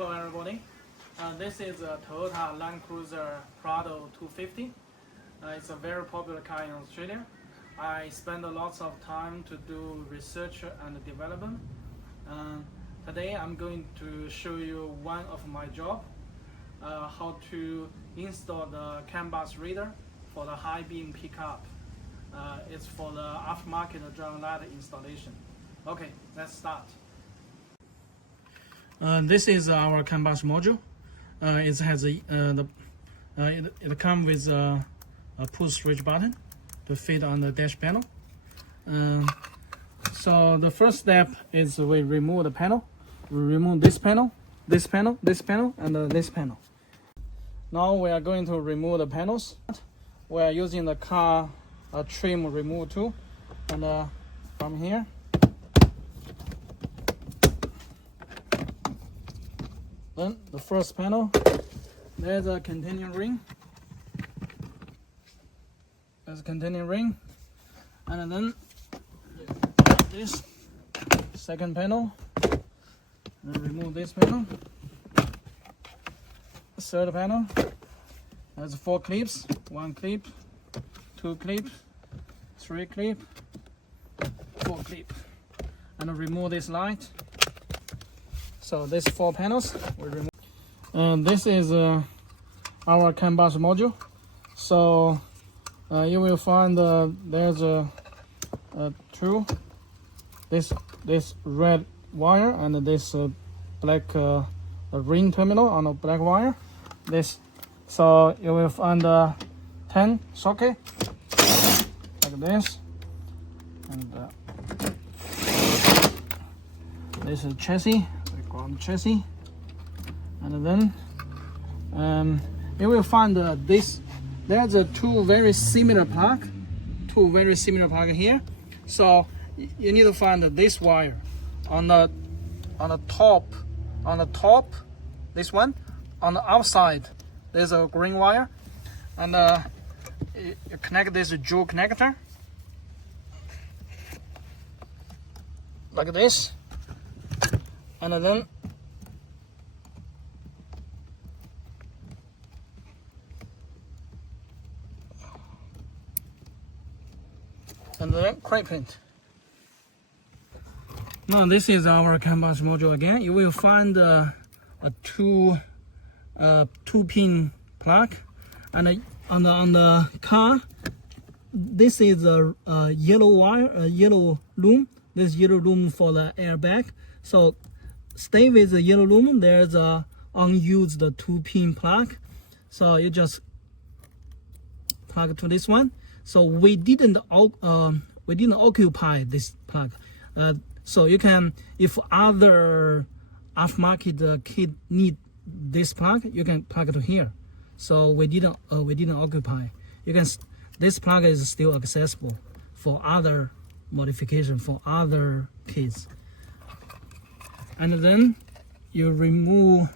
Hello everybody, this is a Toyota Land Cruiser Prado 250. It's a very popular car in Australia. I spend a lot of time to do research and development. Today I'm going to show you one of my job, how to install the CANBUS reader for the high beam pickup. It's for the aftermarket driver light installation. Okay, let's start. This is our CANBUS module. It has it comes with a push switch button to fit on the dash panel. So the first step is we remove the panel. We remove this panel, this panel, this panel, and this panel. Now we are going to remove the panels. We are using the car trim remove tool, and from here. Then the first panel, there's a containing ring. There's a containing ring, and then this second panel. And remove this panel. Third panel. There's 4 clips. 1 clip, 2 clips, 3 clip, 4 clip, and remove this light. So these 4 panels we remove. This is our CANBUS module. So you will find there's a two, this red wire and this black ring terminal on the black wire. So you will find 10 socket like this, and this is chassis. Chassis, and then you will find this. There's two very similar plug here. So you need to find this wire on the top. This one on the outside. There's a green wire, and you connect this jewel connector like this. And then crimp it. Now this is our CANBUS module again. You will find a two pin plug, and on the car, this is a yellow wire, a yellow loom. This yellow loom for the airbag. So stay with the yellow loom. There's a unused 2-pin plug, so you just plug to this one. So we didn't occupy this plug. So you can, if other aftermarket kit need this plug, you can plug it to here. So we didn't occupy. You can. This plug is still accessible for other modification for other kits. And then you remove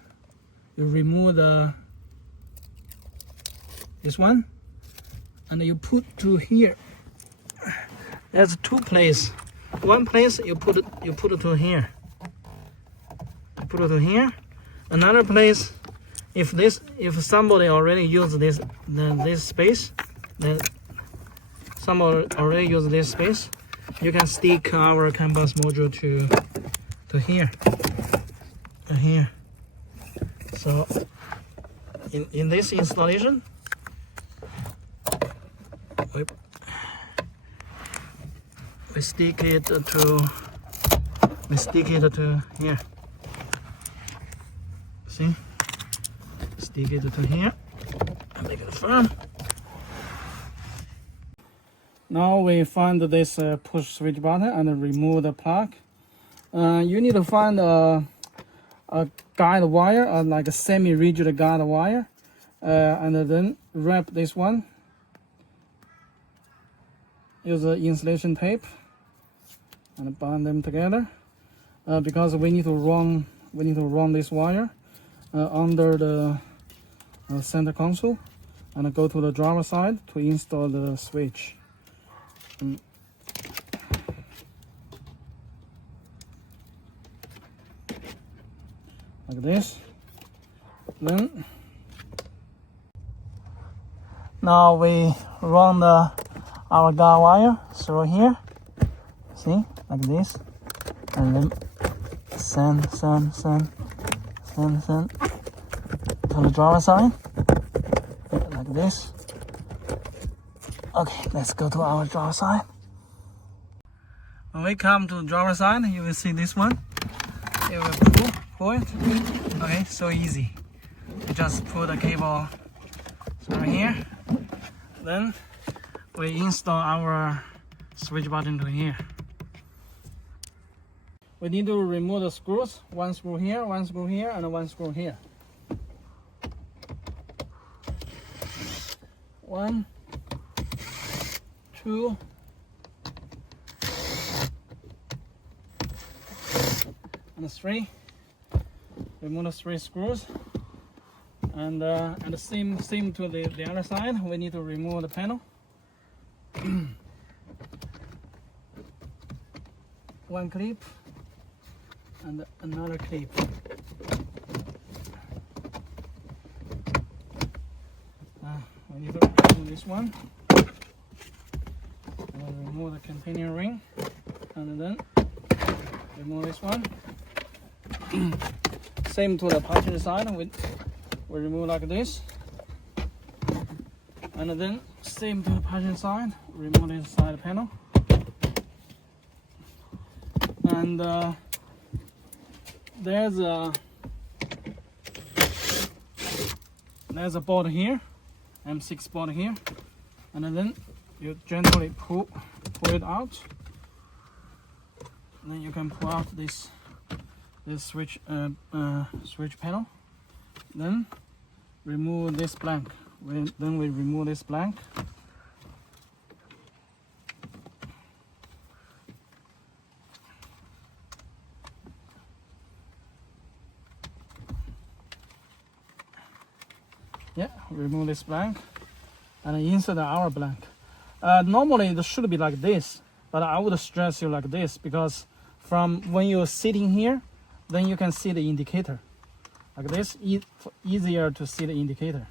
this one, and you put to here. There's 2 places. One place you put it to here. You put it to here. Another place, if somebody already used this space, then somebody already used this space, you can stick our CANBUS module to here. Here. So in this installation, we stick it to here. See? Stick it to here and make it firm. Now we find this push switch button and remove the plug. You need to find a guide wire, like a semi-rigid guide wire, and then wrap this one. Use the insulation tape and bind them together, because we need to run this wire under the center console and go to the driver side to install the switch. Like this. Then now we run our guide wire through here. See, like this, and then send to the driver side, like this. Okay, let's go to our driver side. When we come to the driver side, you will see this one. You will pull it. Okay, so easy. You just pull the cable through here. Then we install our switch button to here. We need to remove the screws. One screw here, and one screw here. 1, 2, and 3. Remove the 3 screws. And the same to the other side. We need to remove the panel. One clip and another clip. We need to remove this one. And we'll remove the companion ring, and then remove this one. Same to the passenger side. We remove like this, and then same to the passenger side. Remove this side panel, and there's a bolt here, M6 bolt here, and then you gently pull it out, and then you can pull out this switch panel. Then remove this blank. Then we remove this blank. Yeah, remove this blank and insert our blank. Normally it should be like this, but I would stress you like this, because from when you're sitting here, then you can see the indicator. Like this, easier to see the indicator.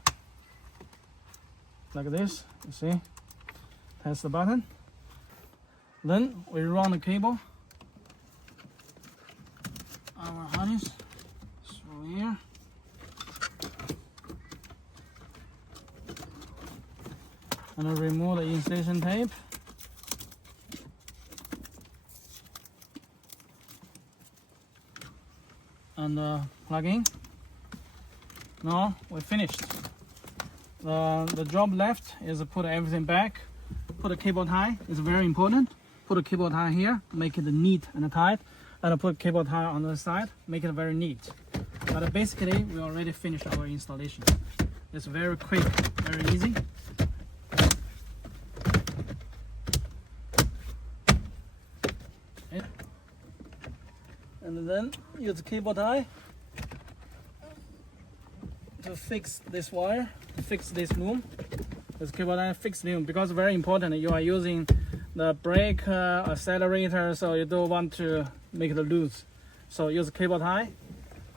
Like this, you see. Press the button. Then we run the cable, our harness through here. And remove the insulation tape. And plug in. Now we're finished. The job left is to put everything back. Put a cable tie. It's very important. Put a cable tie here, make it neat and tight. And put cable tie on the side, make it very neat. But basically, we already finished our installation. It's very quick, very easy. Okay. And then use the cable tie to fix this wire, to fix this loom. This cable tie fix loom, because it's very important. You are using the brake accelerator, so you don't want to make it loose. So use cable tie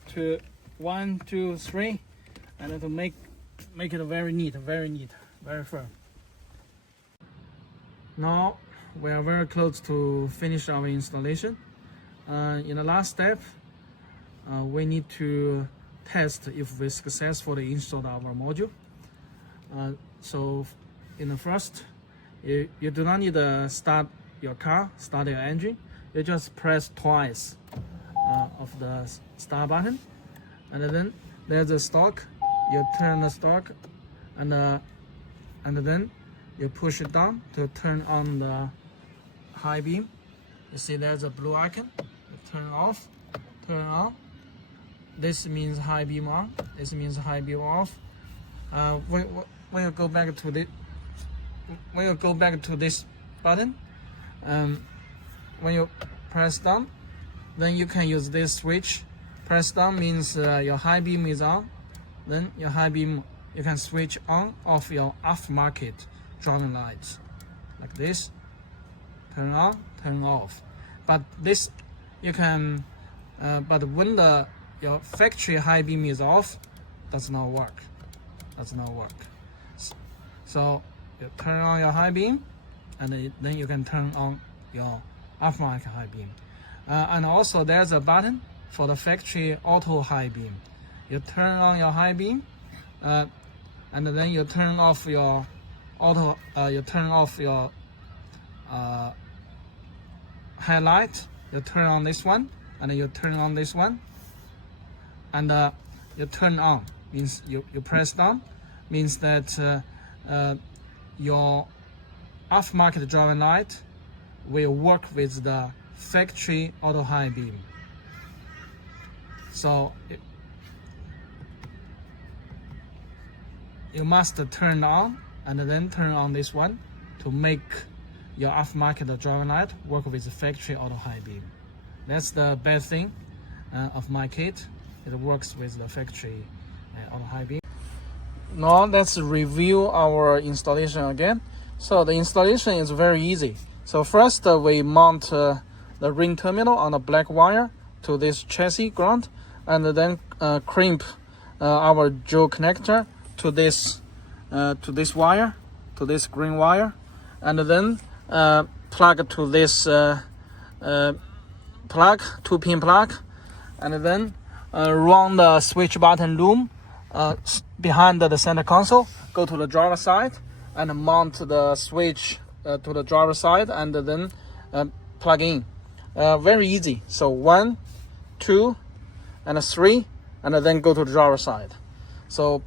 to 1, 2, 3, and then to make it very neat, very firm. Now we are very close to finish our installation. In the last step, we need to test if we successfully installed our module. So in the first, you do not need to start your car, start your engine. You just press twice of the start button, and then there's a stalk. You turn the stalk, and then you push it down to turn on the high beam. You see there's a blue icon. Turn off, turn on. This means high beam on. This means high beam off. When you go back to this button, when you press down, then you can use this switch. Press down means your high beam is on. Then your high beam, you can switch on off your aftermarket driving lights, like this. Turn on, turn off. But this you can, but when your factory high beam is off, does not work. So you turn on your high beam, and then you can turn on your aftermarket high beam. And also there's a button for the factory auto high beam. You turn on your high beam, and then you turn off your auto. You turn off your headlight. You turn on this one, and then you turn on this one, and you turn on means you press down, means that your aftermarket driving light will work with the factory auto high beam. So you must turn on and then turn on this one to make your aftermarket driving light work with the factory auto high beam. That's the best thing of my kit. It works with the factory auto high beam. Now let's review our installation again. So the installation is very easy. So first we mount the ring terminal on a black wire to this chassis ground, and then crimp our dual connector to this wire, to this green wire, and then plug to this plug, 2-pin plug, and then run the switch button loom behind the center console, go to the driver side and mount the switch to the driver side, and then plug in. Very easy. So 1, 2, and 3, and then go to the driver side. So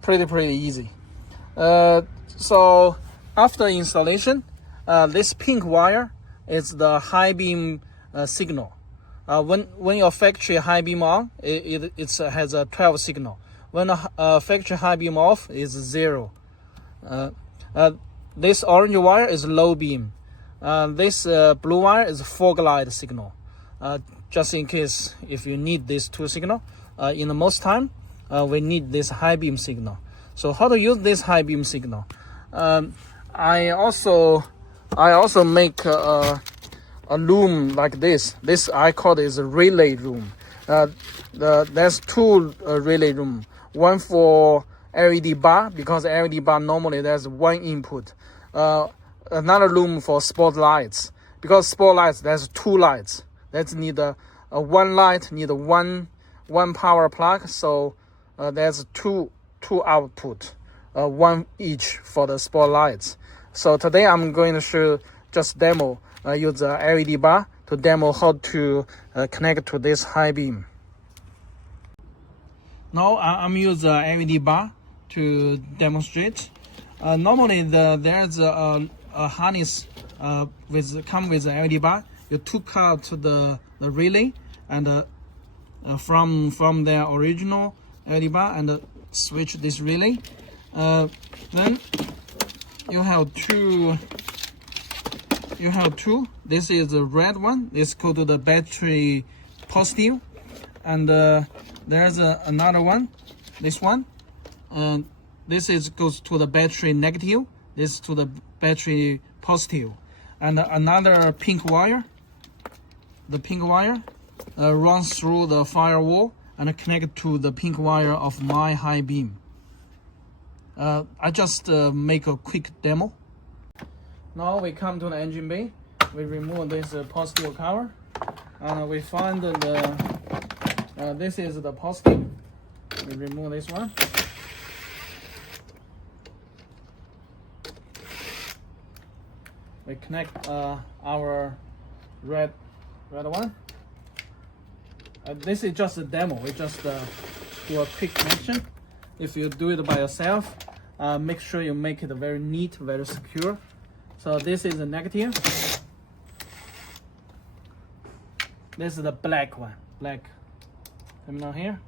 pretty easy. So after installation, this pink wire is the high beam signal. When your factory high beam on, it has a 12 signal. When the factory high beam off, is 0. This orange wire is low beam. This blue wire is fog light signal. Just in case if you need these two signal, in the most time we need this high beam signal. So how to use this high beam signal? I also make a loom like this. This I call it a relay loom. There's two relay loom. One for LED bar, because LED bar normally there's one input. Another loom for spotlights, because spotlights there's two lights. That's need one light need one power plug. So there's two output, one each for the spotlights. So today I'm going to show just demo. Use the LED bar to demo how to connect to this high beam. Now I'm using the LED bar to demonstrate. Normally there's a harness come with the LED bar. You took out the relay and from their original LED bar and switch this relay. Then you have two. This is the red one. This go to the battery positive, and there's another one. This one, this goes to the battery negative. This to the battery positive, and another pink wire. The pink wire runs through the firewall and connect to the pink wire of my high beam. I just make a quick demo. Now we come to the engine bay. We remove this positive cover, and we find this is the positive. We remove this one. We connect our red one. This is just a demo. We just do a quick connection. If you do it by yourself, make sure you make it very neat, very secure. So this is the negative. This is the black one. Black terminal here.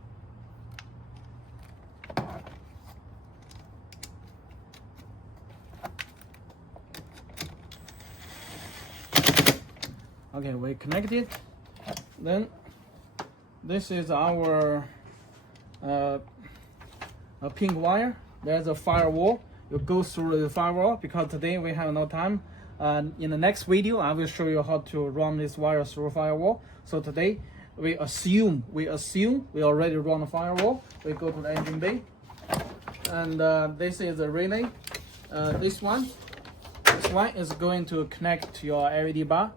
Okay, we connect it. Then this is our pink wire. There's a firewall. You go through the firewall, because today we have no time. In the next video, I will show you how to run this wire through firewall. So today we assume we already run the firewall. We go to the engine bay, and this is a relay. This one is going to connect to your LED bar.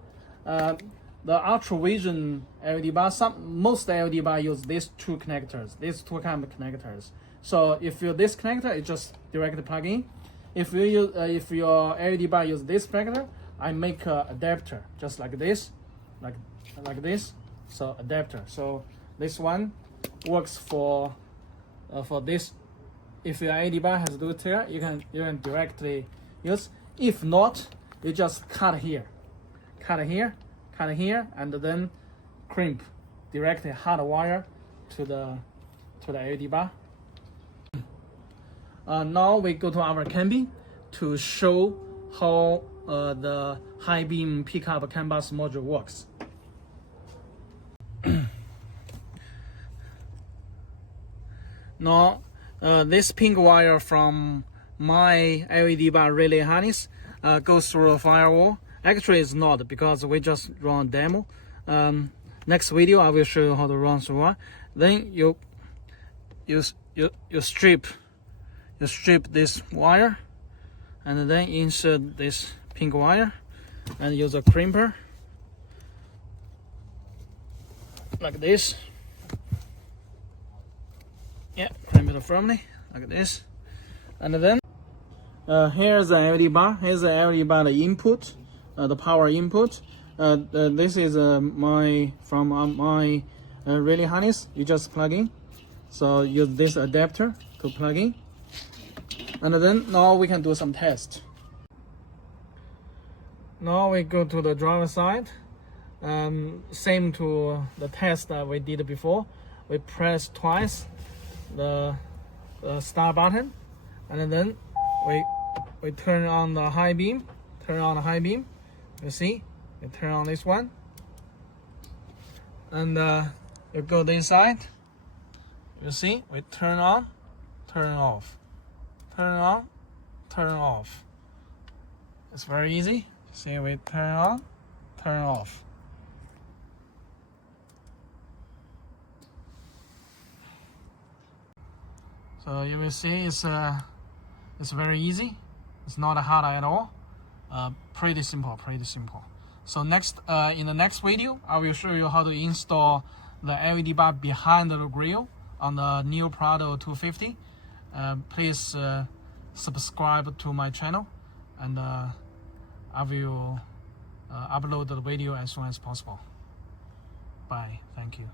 The Ultra Vision LED bar, most LED bar use these two connectors, these two kind of connectors. So if you this connector, it just directly plug in. If you use, if your LED bar use this connector, I make a adapter just like this, like this. So adapter. So this one works for this. If your LED bar has two tier, you can directly use. If not, you just cut here, and then crimp directly hardwire to the LED bar. Now we go to our CANBUS to show how the high beam pickup CANBUS module works. Now this pink wire from my LED bar relay harness goes through a firewall. Actually it's not, because we just run a demo. Next video I will show you how to run through one. Then you strip this wire, and then insert this pink wire and use a crimper like this. Yeah, crimp it firmly like this. And then here's the LED bar. Here's the LED bar, the input, the power input. This is my relay harness. You just plug in. So use this adapter to plug in. And then now we can do some tests. Now we go to the driver side. Same to the test that we did before. We press twice the start button, and then we turn on the high beam. You see, you turn on this one, and you go this side. You see, we turn on, turn off, turn on, turn off. It's very easy. See, we turn on, turn off. So you will see it's very easy. It's not hard at all. Pretty simple. So next, in the next video, I will show you how to install the LED bar behind the grill on the new Prado 250. Please subscribe to my channel, and I will upload the video as soon as possible. Bye. Thank you.